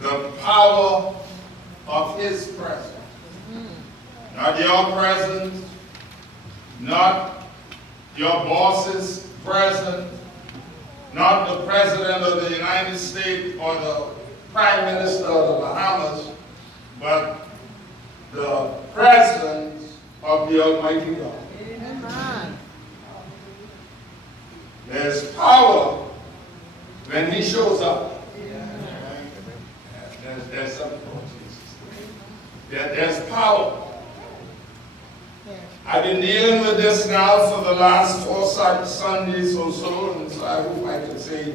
the power of his presence. Not your presence, not your boss's presence, not the President of the United States or the Prime Minister of the Bahamas, but the presence of the Almighty God. Amen. There's power when he shows up. There's something for Jesus. There's power. I've been dealing with this now for the last 4 Sundays or so, and so I hope I can say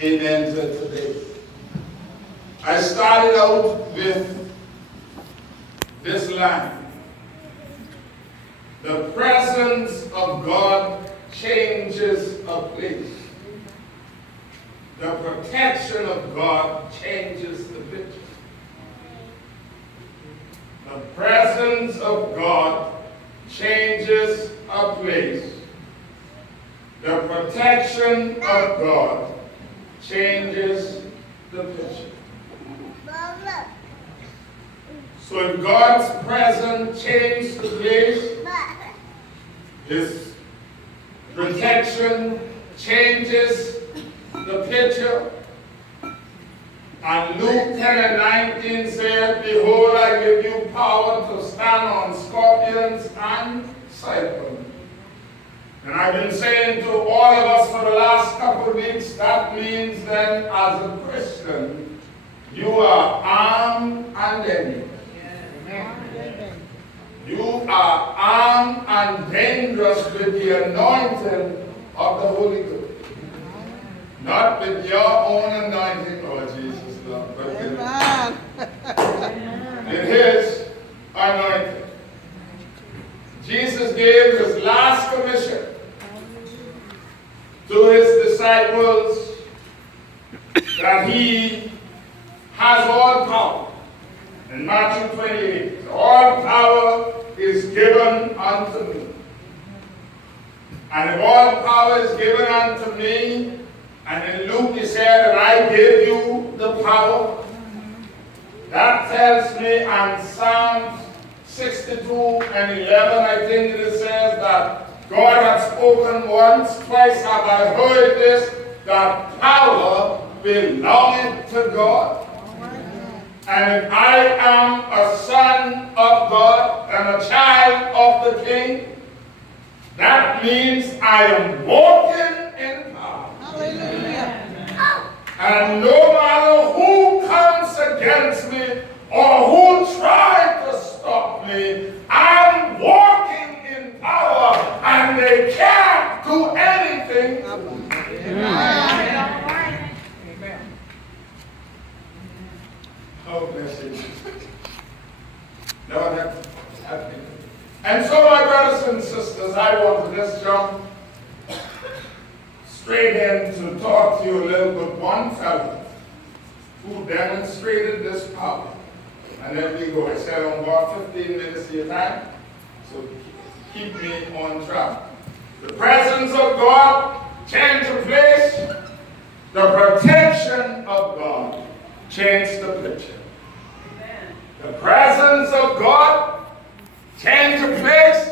amen to today. I started out with this line. The presence of God changes a place. The protection of God changes the picture. The presence of God changes a place. The protection of God changes the picture. So if God's presence changes the place, his protection changes the picture. And Luke 10:19 says, behold, I give you power to stand on scorpions and serpents. And I've been saying to all of us for the last couple of weeks, that means then as a Christian, you are armed and dangerous. You are armed and dangerous with the anointing of the Holy Ghost. Not with your own anointing, Lord Jesus, Lord, but with his anointing. Jesus gave his last commission to his disciples that he has all power. In Matthew 28, all power is given unto me. And if all power is given unto me, and in Luke he said that I give you the power, that tells me on Psalms 62:11, I think it says that God has spoken once, twice have I heard this, that power belongeth to God. And if I am a son of God and a child of the King, that means I am walking in power. Hallelujah. And no matter who comes against me or who tries to stop me, I'm walking in power and they can't do anything. Amen. Oh, bless you. Lord, help me. And so, my brothers and sisters, I want to just jump straight in to talk to you a little bit. One fellow who demonstrated this power. And then we go. I said on about 15 minutes of your time, so keep me on track. The presence of God changed the place. The protection of God changed the picture. The presence of God changed the place.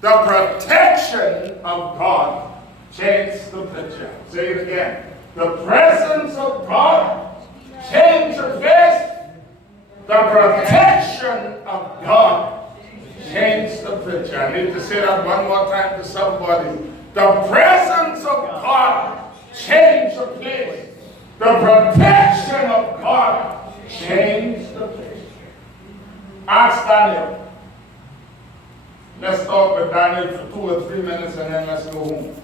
The protection of God changed the picture. Say it again. The presence of God changed the place. The protection of God changed the picture. I need to say that one more time to somebody. The presence of God changed the place. The protection of God changed the place. Ask Daniel. Let's talk with Daniel for 2 or 3 minutes and then let's go home.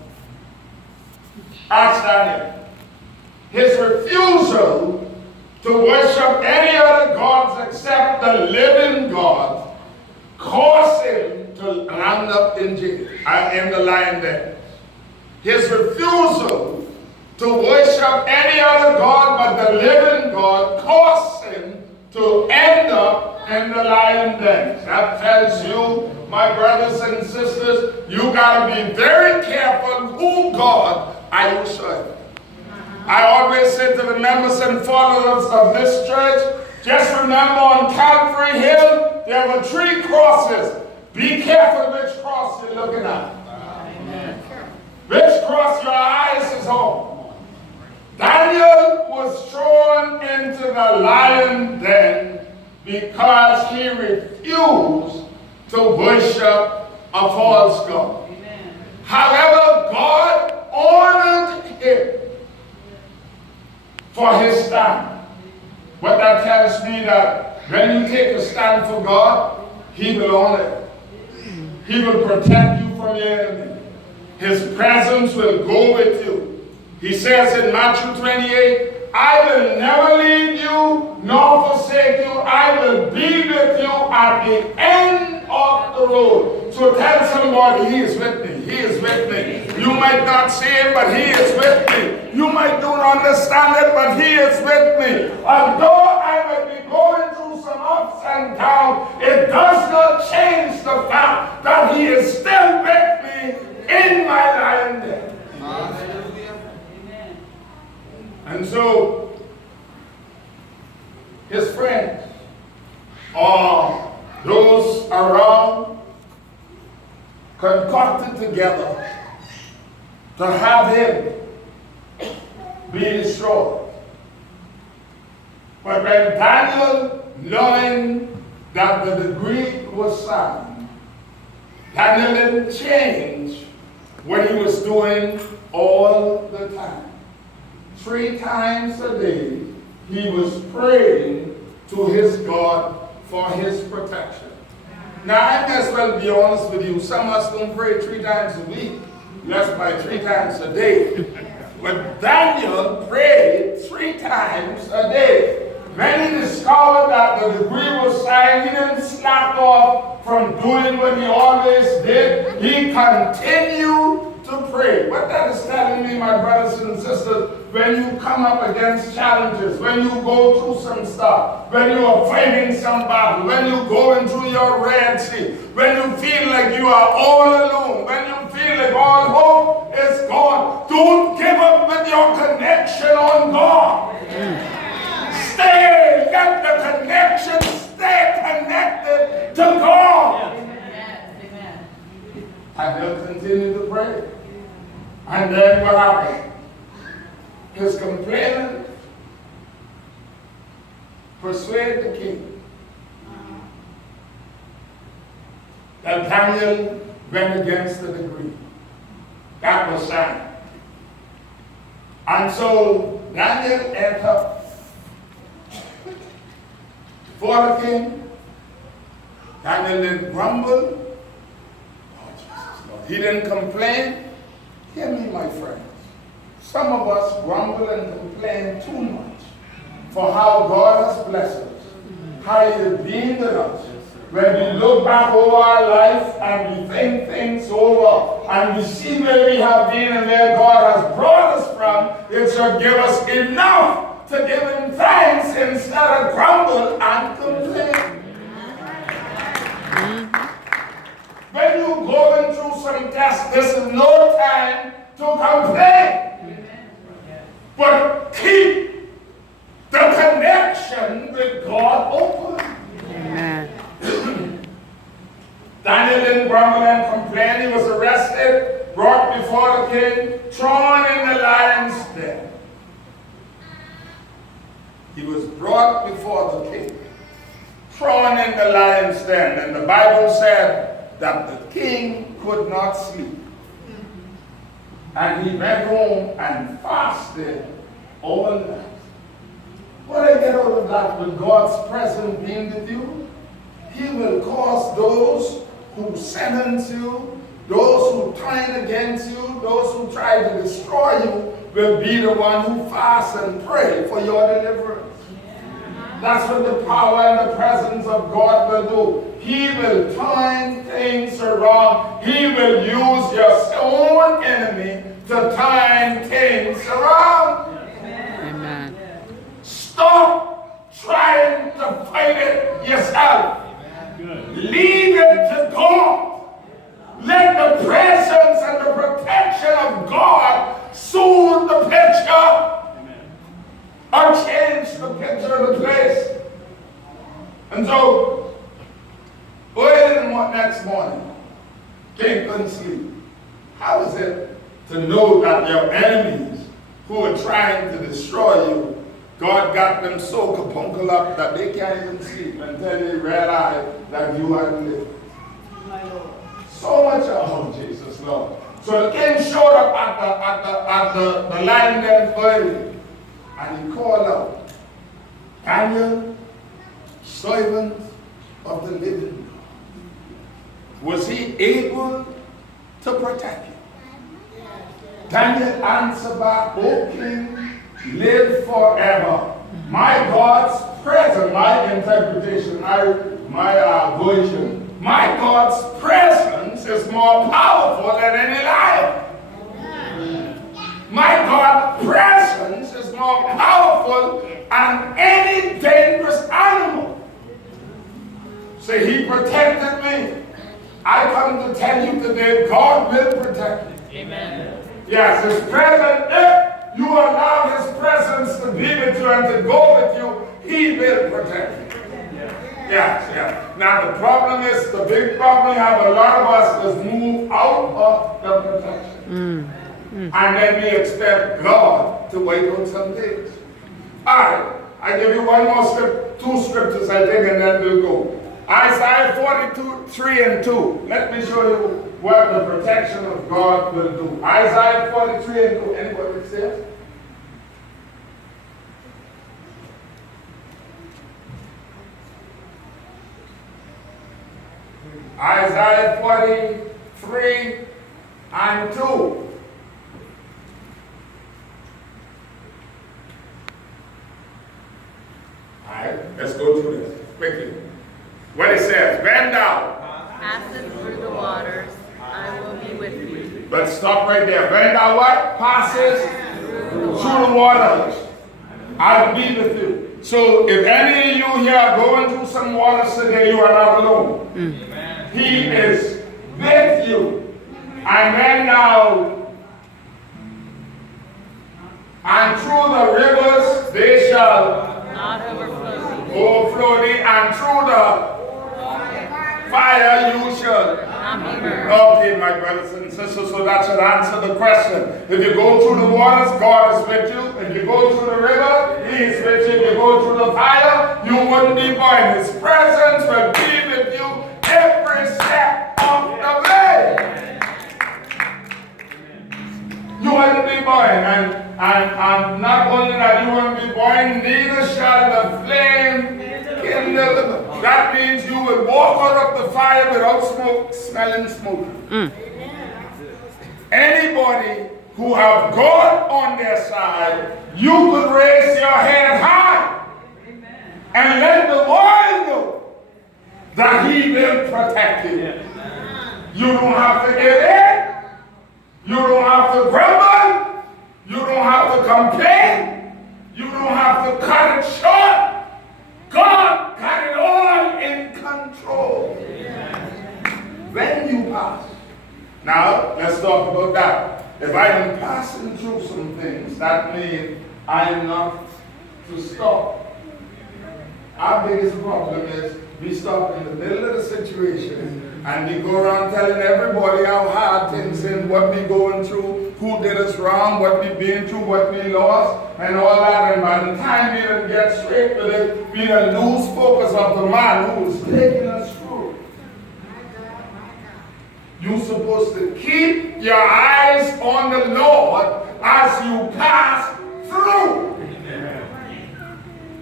Ask Daniel. His refusal to worship any other gods except the living God caused him to land up in jail, in the lion den. His refusal to worship any other God but the living God caused him to end up in the lion den. That tells you, my brothers and sisters, you got to be very careful who God are you serving. I always say to the members and followers of this church, just remember on Calvary Hill, there were 3 crosses. Be careful which cross you're looking at. Amen. Which cross your eyes is on. Daniel was thrown into the lion den because he refused to worship a false god. Amen. However, God honored him for his stand. What that tells me that when you take a stand for God, he will honor it. He will protect you from your enemy. His presence will go with you. He says in Matthew 28, I will never leave you nor forsake you. I will be with you at the end of the road. So tell somebody, he is with me. He is with me. You might not see it, but he is with me. You might not understand it, but he is with me. Although I may be going through some ups and downs, it does not change the fact that he is still with me in my lion den. And so, his friends, or those around, concocted together to have him be destroyed. But when Daniel, knowing that the decree was signed, Daniel didn't change what he was doing all the time. 3 times a day, he was praying to his God for his protection. Now, I may as well be honest with you. Some of us don't pray 3 times a week, less by 3 times a day. But Daniel prayed 3 times a day. When he discovered that the decree was signed, he didn't slack off from doing what he always did. He continued to pray. What that is telling me, my brothers and sisters, when you come up against challenges, when you go through some stuff, when you are fighting some battle, when you're going through your Red Sea, when you feel like you are all alone, when you feel like all hope is gone, don't give up with your connection on God. Stay, let the connection stay connected to God. Amen. And he'll continue to pray. And then what happened? His complaining persuaded the king that Daniel went against the decree. That was signed. And so Daniel entered before the king. Daniel didn't grumble. Oh, Jesus, Lord. He didn't complain. Hear me, my friends. Some of us grumble and complain too much for how God has blessed us, how he has been with us. When we look back over our life and we think things over and we see where we have been and where God has brought us from, it should give us enough to give him thanks instead of grumble and complain. When you're going through some tests, this is no time to complain. But keep the connection with God open. Amen. Daniel didn't grumble and complain. He was arrested, brought before the king, thrown in the lion's den. He was brought before the king, thrown in the lion's den. And the Bible said that the king could not sleep. And he went home and fasted all night. What I get out of that, with God's presence being with you, he will cause those who sentence you, those who turn against you, those who try to destroy you, will be the one who fast and pray for your deliverance. That's what the power and the presence of God will do. He will turn things around. He will use your own enemy to turn things around. Amen. Stop trying to fight it yourself. Leave it to God. Let the presence and the protection of God soothe the picture. to picture the place. And so, early in the next morning, King couldn't sleep. How is it to know that your enemies who are trying to destroy you, God got them so kapunkel up that they can't even sleep until they realize that you are living? So much, oh Jesus, Lord. So the king showed up at the land there early, and he called out, Campbell, servant of the living God. Was he able to protect you? Daniel answered back, O king, live forever. My God's presence, my interpretation, my version, my God's presence is more powerful than any lion. My God's presence is more powerful than any dangerous animal. So he protected me. I come to tell you today, God will protect you. Amen. Yes, his presence, if you allow his presence to be with you and to go with you, he will protect you. Yes, yes. Now the problem is, the big problem we have, a lot of us is move out of the protection. And then we expect God to wait on some things. Alright, I give you one more script, two scriptures I think, and then we'll go. Isaiah 42, 3 and 2. Let me show you what the protection of God will do. Isaiah 43 and 2. Anybody it says? Isaiah 43 and 2. All right, let's go through this quickly. What it says, when thou passest through the waters, I will be with you. But stop right there. When thou what? Passes through the waters, I will be with you. So if any of you here are going through some waters today, you are not alone. Amen. He is with you. And when thou, and through the rivers they shall not overflow thee, and through the fire you shall not be burned. Okay, my brothers and sisters, so that should answer the question. If you go through the waters, God is with you. If you go through the river, he is with you. If you go through the fire, you wouldn't be burned. His presence will be with you every step of the way. You wouldn't be burned. And not only that you won't be burned, neither shall the flame kindle. That means you will walk out of the fire without smoke, smelling smoke. Anybody who have God on their side, you could raise your head high and let the world know that he will protect you. You don't have to get in. You don't have to grumble. You don't have to complain. You don't have to cut it short. God got it all in control. When you pass. Now, let's talk about that. If I am passing through some things, that means I am not to stop. Our biggest problem is we stop in the middle of the situation and we go around telling everybody how hard things and what we going through, who did us wrong, what we been through, what we lost, and all that. And by the time we don't get straight with it, we don't lose focus of the man who is taking us through. You're supposed to keep your eyes on the Lord as you pass through.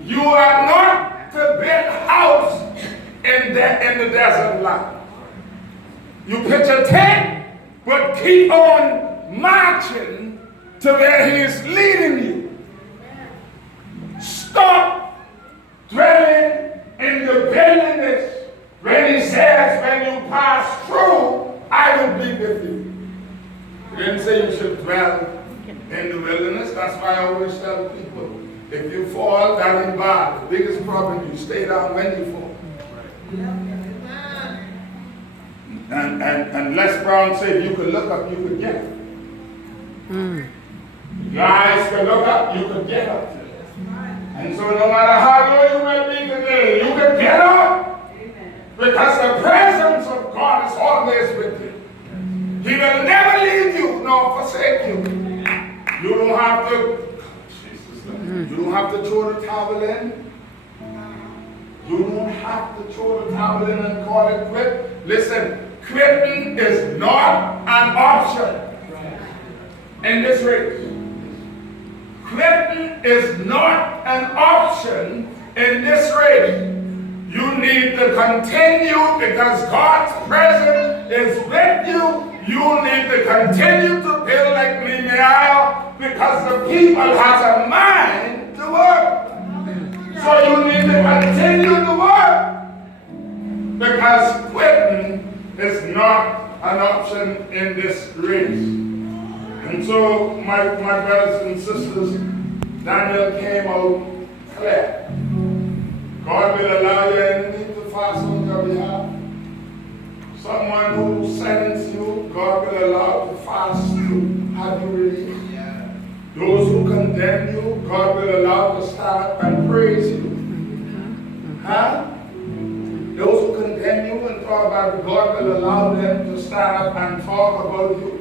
You are not to build a house in the desert land. You pitch a tent, but keep on marching to where he is leading you. Stop dwelling in the wilderness when he says, when you pass through, I will be with you. He didn't say you should dwell in the wilderness. That's why I always tell people, if you fall, that ain't bad. The biggest problem, you stay down when you fall. And Les Brown said, you could look up, you could get up. Your eyes can look up, you could get up. And so no matter how low you may be today, you can get up. Because the presence of God is always with you. He will never leave you nor forsake you. You don't have to throw the towel in. You don't have to throw the towel in and call it quit. Listen, quitting is not an option in this race. Quitting is not an option in this race. You need to continue because God's presence is with you. You need to continue to build like Nehemiah because the people has a mind to work. So you need to continue to work because quitting is not an option in this race. And so my brothers and sisters, Daniel came out clear. God will allow your enemy to fast on your behalf. Someone who sentenced you, God will allow to fast to have you released. Those who condemn you, God will allow to stand up and praise you. Huh? Those who condemn you and talk about it, God will allow them to stand up and talk about you.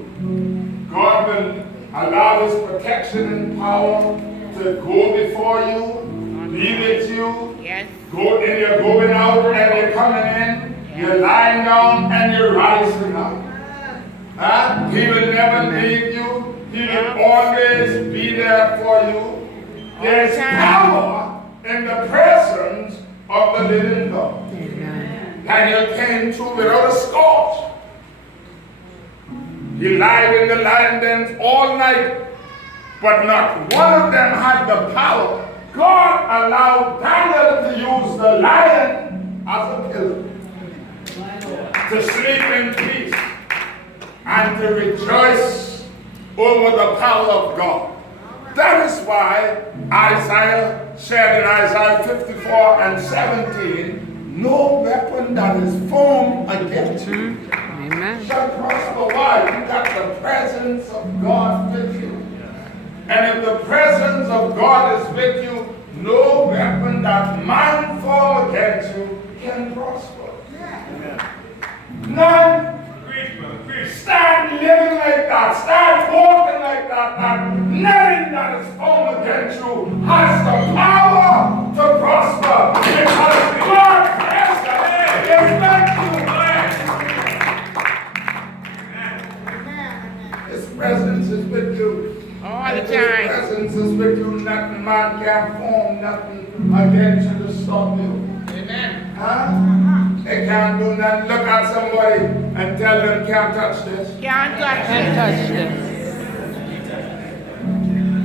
God will allow His protection and power to go before you, be with you. Yes. And you're going out and you're coming in. You're lying down and you're rising up. Huh? He will never leave you. He will always be there for you. There's power in the presence of the living God. Daniel came through without a scorch. He lied in the lion dens all night, but not one of them had the power. God allowed Daniel to use the lion as a pillow, to sleep in peace, and to rejoice over the power of God. That is why Isaiah said in Isaiah 54 and 17, no weapon that is formed against you shall prosper. Why? You got the presence of God with you. And if the presence of God is with you, no weapon that man form against you can prosper. None. Start living like that. Start walking like that. And nothing that is formed against you has the power to prosper. Because God is with you. His presence is with you. All the time. His presence is with you. Nothing man can form nothing against you to stop you. Amen. Huh? They can't do nothing. Look at somebody and tell them can't touch this. Can't touch this.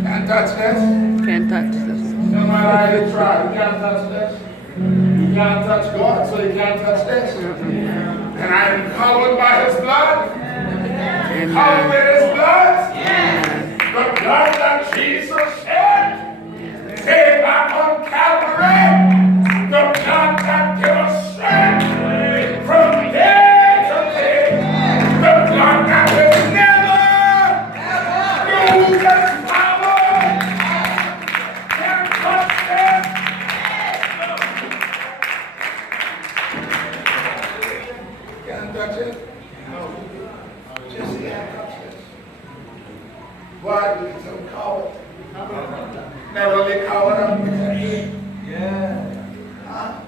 Can't touch this. Can't touch this. No matter how you try, you can't touch this. You can't touch God, so you can't touch this. And I am covered by His blood. Covered with His blood. The blood that Jesus shed. Take back on Calvary. The blood that gives us strength from day to day. The blood that will never lose its power. Can't touch this. Can't touch it? No. Just can't touch it. Why? Because I'm coward. Not only coward, I'm protected. Yeah. Huh?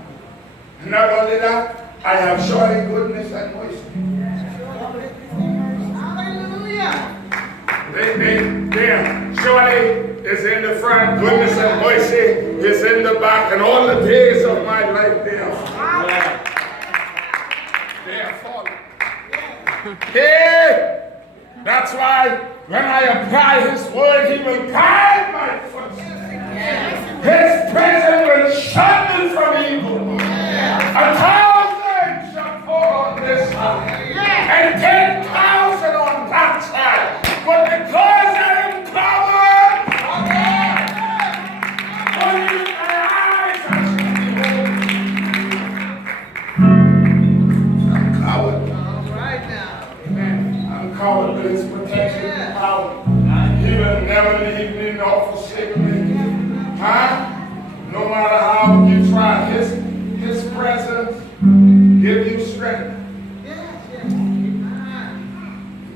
Not only that, I have surely goodness and mercy. Hallelujah. They surely is in the front, goodness and mercy is in the back, and all the days of my life they are falling. They are falling. Hey, that's why when I apply His word, He will guide my footsteps. His presence will shut me from evil. 1,000 shall fall on this side, and 10,000 on that side. But because I am covered, only my eyes are behold. I'm covered. All right now. Amen. I'm covered with His protection and power. He will never leave me nor forsake me. Huh? No matter how you try, his presence give you strength.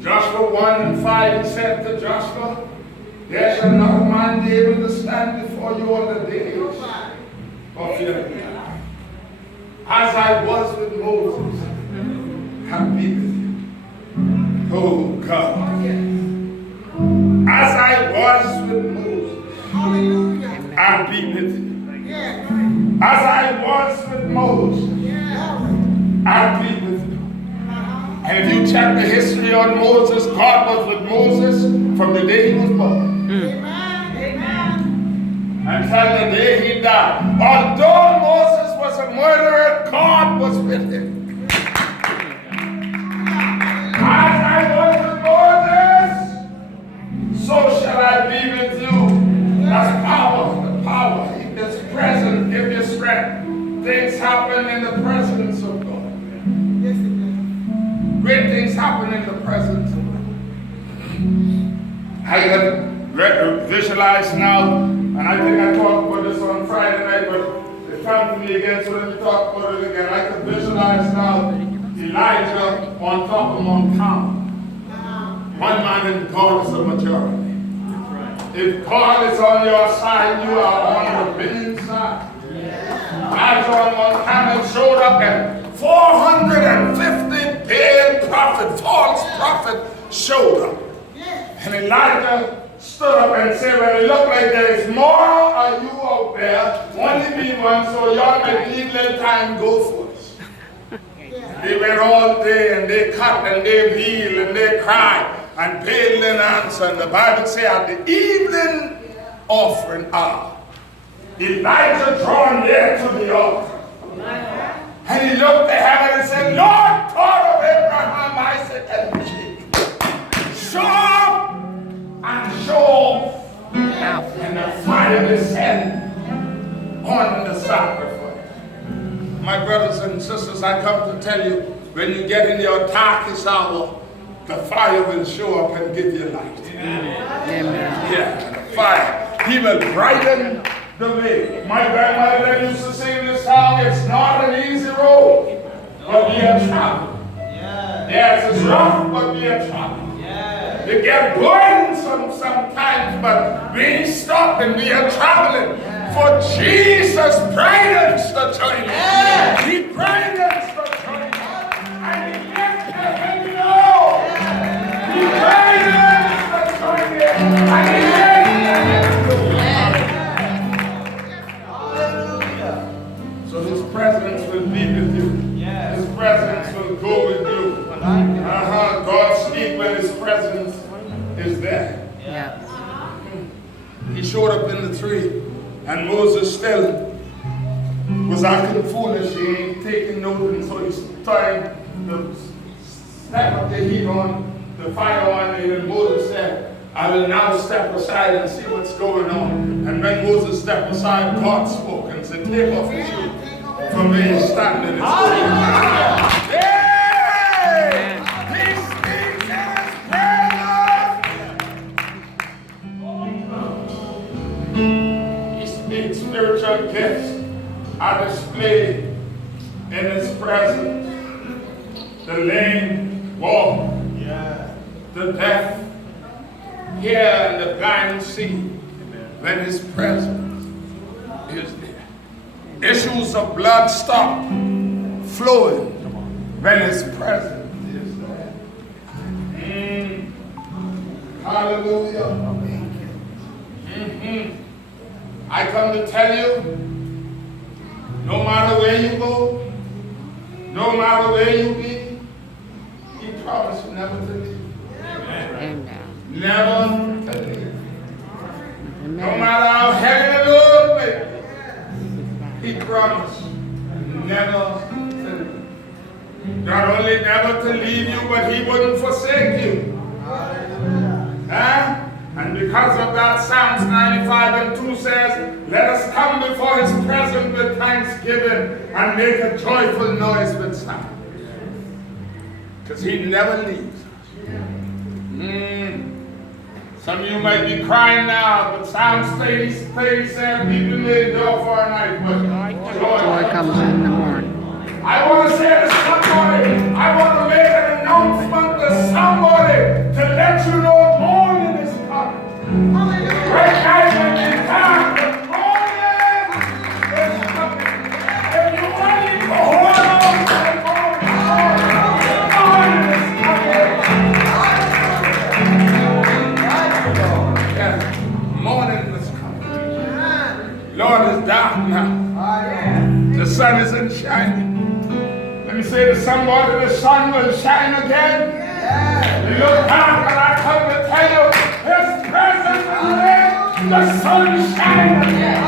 Joshua 1:5, he said to Joshua, there shall not man be able to stand before you all the days of your life. As I was with Moses, I'll be with you. Oh God. As I was with Moses, I'll be with you. As I was with Moses, I'll be with you. And if you check the history on Moses, God was with Moses from the day he was born. Until the day he died. Although Moses was a murderer, God was with him. As I was with Moses, so shall I be with you. That's power. The power. His presence give you strength. Things happen in the presence of God. Great things happen in the presence of God. I can visualize now, and I think I talked about this on Friday night, but it comes to me again, so let me talk about it again. I can visualize now Elijah on top of Mount Campbell. One man in God is a majority. If God is on your side, you are on the winning side. Elijah on Mount Campbell showed up and 450 Baal prophet, false prophet, showed up. And Elijah stood up and said, well, it look like there is more of you out there, only be one, so y'all may leave little time go for us. They went all day and they cut and they healed and they cried and Baal didn't answer. And the Bible says at the evening offering hour, Elijah drawn near to the altar. And he looked to heaven and said, Lord God of Abraham, Isaac, and Jacob, show up and show off. And the fire descend on the sacrifice. My brothers and sisters, I come to tell you, when you get in your darkest hour, the fire will show up and give you light. Amen. Yeah, the fire. He will brighten the way. My grandmother used to sing this song, it's not an easy road, but we are traveling. Yes, it's rough, but we are traveling. You get burned sometimes, but we stop and we are traveling. For Jesus brightens the journey. He brightens the journey. And he lifts the heavy load. He brightens the journey. And he lifts the heavy load. So his presence will be with you. His presence will go with you. God speaks when his presence is there. He showed up in the tree, and Moses still was acting foolish. He ain't taking note, and so he's trying to step up the heat on, the fire on, and Moses said, I will now step aside and see what's going on. And when Moses stepped aside, God spoke and said, take off your shoes from where you're standing. Spiritual gifts are displayed in his presence. The lame walk, the deaf hear, and the blind see when his presence is there. Issues of blood stop flowing when his presence is there. Hallelujah. I come to tell you, no matter where you go, no matter where you be, he promised never to leave. Amen. Never to leave. Amen. No matter how heavy the load may be, he promised never to leave. Not only never to leave you, but he wouldn't forsake you. Huh? And because of that, Psalms 95:2 says, let us come before his presence with thanksgiving and make a joyful noise with sound. Because he never leaves. Some of you might be crying now, but Psalm 37, weeping may endure for a night, but Joy comes in the morning. I want to say to somebody, I want to make an announcement to somebody to let you know morning is coming. Right now, in time, the morning is coming. If you ready to hold on to the morning is coming. Yes, morning is coming. Lord is dark now. The sun isn't shining. Let me say to somebody, the sun will shine again. You look back and I come to tell you, His presence is there. The sun shine again.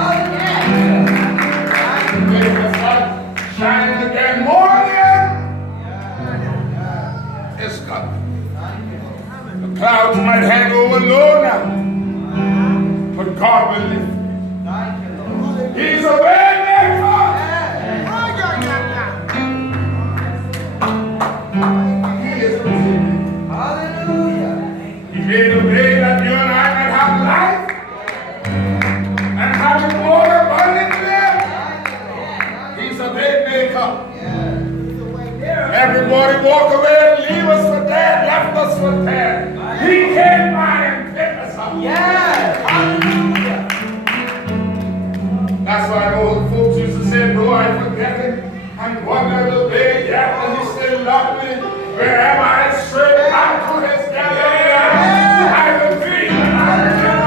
Make the sun shine again. Morning is coming. The clouds might hang over low now, but God will lift. He's a way maker. He made a way that you and I might have life and have it more abundantly. He's a way maker. Everybody walk away and leave us for dead, left us for dead. He came by and picked us up. That's why old folks used to say, though I forget it, and one little day, yet and He still loved me. Wherever I stray back to His Galilee, I will be and I will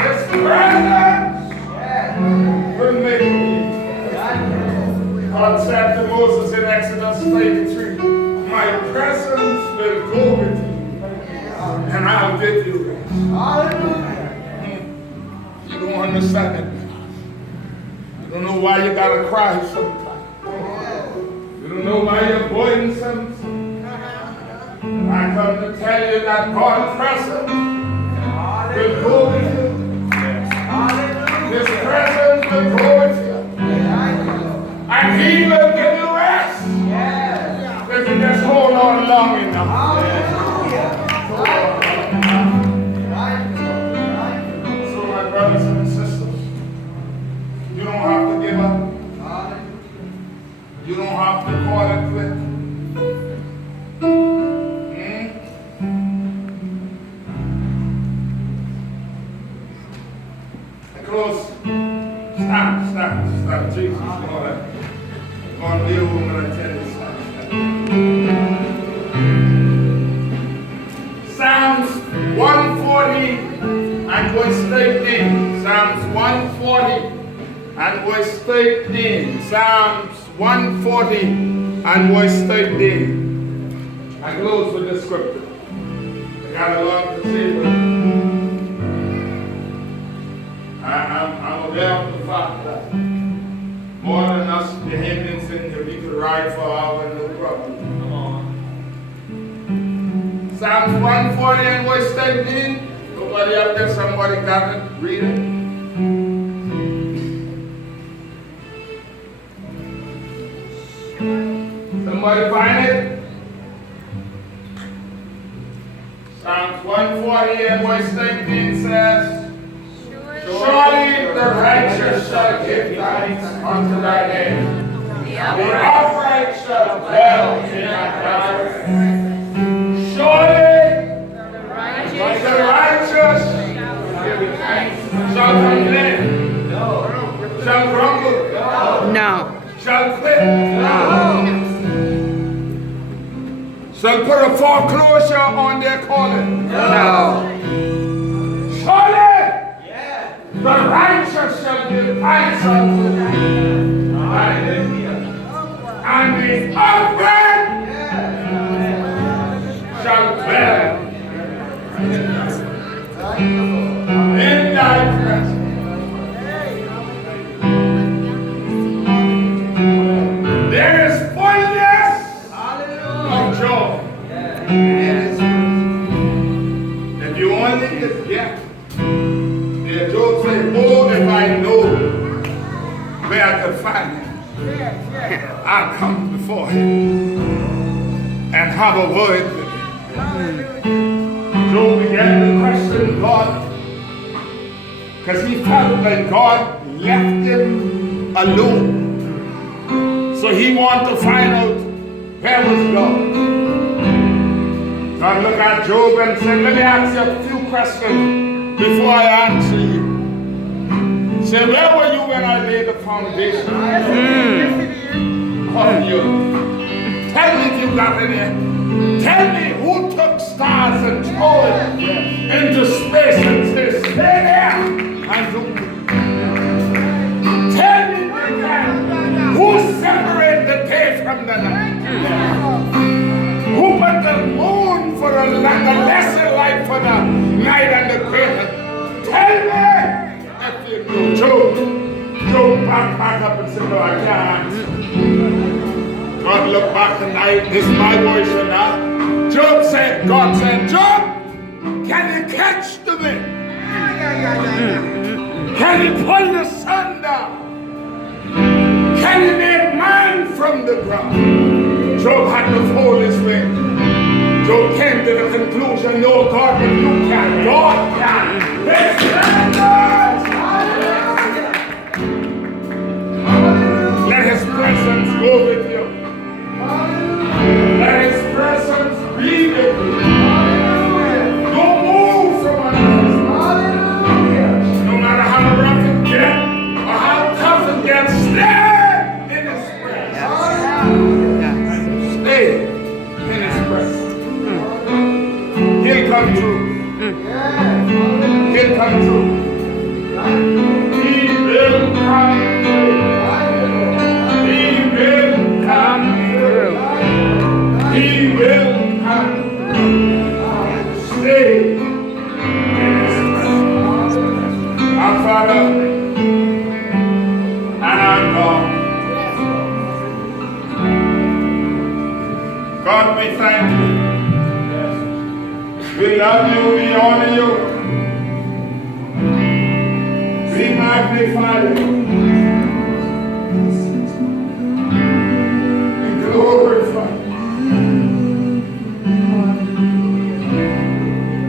His presence will make me. God said to Moses in Exodus 33, my presence will go with you, and I'll give you rest. You don't understand it. You don't know why you gotta cry sometimes. You don't know why you're avoiding something. I come to tell you that God's presence will go with you. His presence will go with you. And He will give you rest. If you just hold on long enough. So my brothers and sisters, you don't have to give up. You don't have to call it quit. Close. Stop. Jesus, Lord. God, deal with me, I tell you something. Psalms 140 and verse 13. Psalms 140 and verse 13. Psalms 140 and verse 13. I close with the scripture. I got a lot to say, but I'm aware of the fact that more than us behaving in here, we could ride for hours, no problem. Come on. Psalms 140 and verse 13. Nobody up there, somebody got it? Read it. Somebody find it? Psalms 140 and verse 13 says, surely the righteous shall give thanks unto thy name. The upright shall dwell in thy presence. Surely the righteous shall complain. Shall grumble. No. Shall quit. Shall put a foreclosure on their calling. No. Surely the righteous shall give thanks unto thee. Hallelujah. And the upright shall dwell in thy presence. There is fullness of joy. If you only could get I'll come before him and have a word with him. Job began to question God because he felt that God left him alone. So he wanted to find out where was God. God looked at Job and said, let me ask you a few questions before I answer you. Say, where were you when I laid the foundation of you? Tell me if you got in here. Tell me who took stars and threw it into space and said, stay there and do it. Tell me who separated the day from the night. Who put the moon for the lesser light for the night and the greater. Tell me. Job back up and said, no, I can't. God looked back tonight, this is my voice now. Job said, God said, Job, can you catch the wind? Can you pull the sun down? Can you make man from the ground? Job had to fold his wings. Job came to the conclusion, no, God, but you can. God can. Let his presence go with you. Let his presence be with you. Don't move from under his presence. No matter how rough it gets or how tough it gets, stay in his presence. Stay in his presence. He'll come through. He'll come through. He will come through. He will come through. He will come through. Stay in his presence. Our Father and our God. God, we thank you. We love you, we honor you, we magnify you, we glorify you.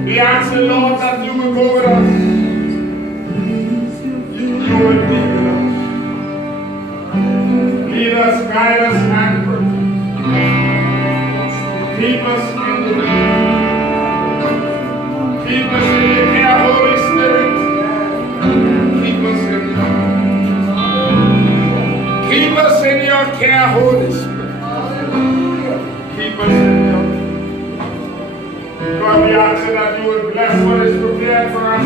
We ask the Lord that you will go with us, you will be with us, lead us, guide us, and protect us. Keep us in the way. Keep us in your care, Holy Spirit. Keep us in your care, Holy Spirit. Keep us in your care. God, we ask that you will bless what is prepared for us